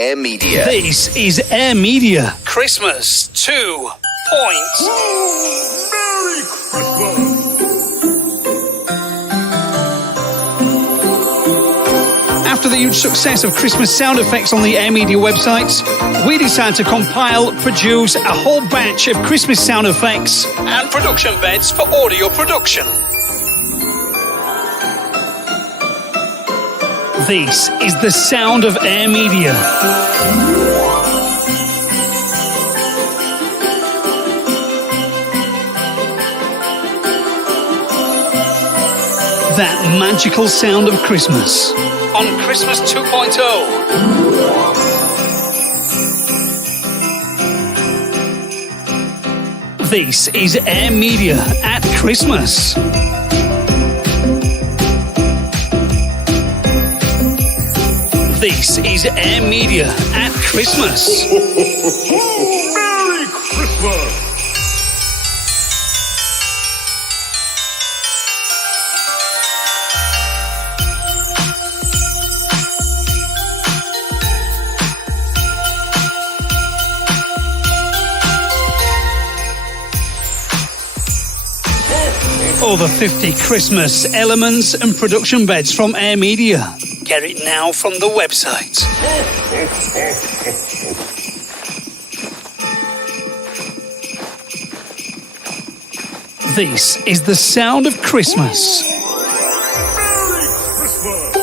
Air Media. This is Air Media. Christmas 2 points. Merry Christmas! After the huge success of Christmas sound effects on the Air Media websites, we decided to compile, produce a whole batch of Christmas sound effects and production beds for audio production. This is the sound of Air Media. That magical sound of Christmas on Christmas 2.0. This is Air Media at Christmas. This is Air Media at Christmas. Merry Christmas! Over 50 Christmas elements and production beds from Air Media. Get it now from the website. This is the sound of Christmas. Merry Christmas!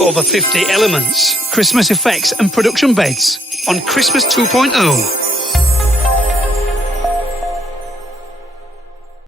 Over 50 elements, Christmas effects and production beds on Christmas 2.0.